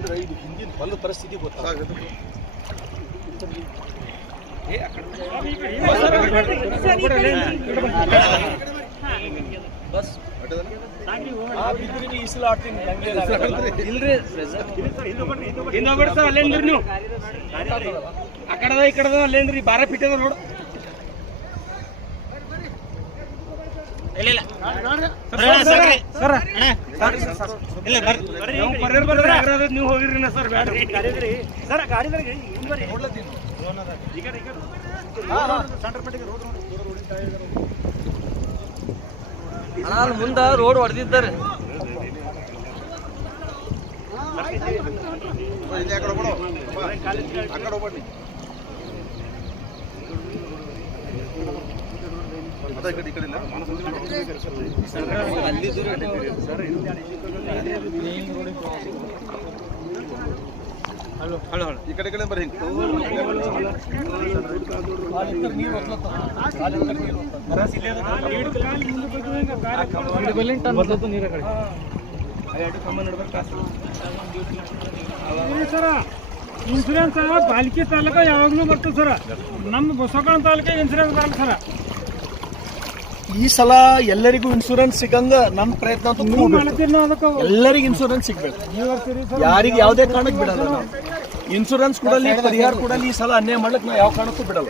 ಅಂದ್ರೆ ಇದು ಹಿಂದಿನ ಹೊಲದ ಪರಿಸ್ಥಿತಿ ಗೊತ್ತಾಗುತ್ತೆ. ಬಸ್ ಈಸಲಾಡ್ತೀನಿ ಇಲ್ರಿ ಸರ್ ಅಲ್ಲೇನ್ರಿ ನೀವು ಆ ಕಡೆದ ಈ ಕಡೆದ ಅಲ್ಲೇನ್ರಿ ಬಾರ ಫೀಟ್ ಅದ ನೋಡು. ನೀವು ಹೋಗಿರಿ ಸರ್ ಬ್ಯಾಡ್ರಿ ಸರ್ ಗಾಡಿ ಮುಂದ ರೋಡ್ ಹೊಡೆದಿದ್ದಾರೆ. ಈ ಕಡೆ ಕಡೆ ಬರ್ರಿ ಸರ. ಇನ್ಸೂರೆನ್ಸ್ ಪಾಲಿಕೆ ತಾಲೂಕ ಯಾವಾಗ್ಲೂ ಬರ್ತದೆ ಸರ. ನಮ್ಮ ಬಸವಕರಣ ತಾಲೂಕಿಗೆ ಇನ್ಸೂರೆನ್ಸ್ ಬರಲ್ಲ ಸರ. ಈ ಸಲ ಎಲ್ಲರಿಗೂ ಇನ್ಸೂರೆನ್ಸ್ ಸಿಗಂಗ ನಮ್ಮ ಪ್ರಯತ್ನ ಎಲ್ಲರಿಗೂ ಇನ್ಸೂರೆನ್ಸ್ ಸಿಗ್ಬೇಕು. ಯಾರಿಗೆ ಯಾವುದೇ ಕಾರಣಕ್ಕೆ ಬಿಡಲ್ಲ ನಾವು. ಇನ್ಸೂರೆನ್ಸ್ ಕೊಡಲಿ, ಪರಿಹಾರ ಕೊಡಲಿ, ಈ ಸಲ ಅನ್ಯಾಯ ಮಾಡ್ಲಿಕ್ಕೆ ನಾವು ಯಾವ ಕಾರಣಕ್ಕೂ ಬಿಡಲ್ಲ.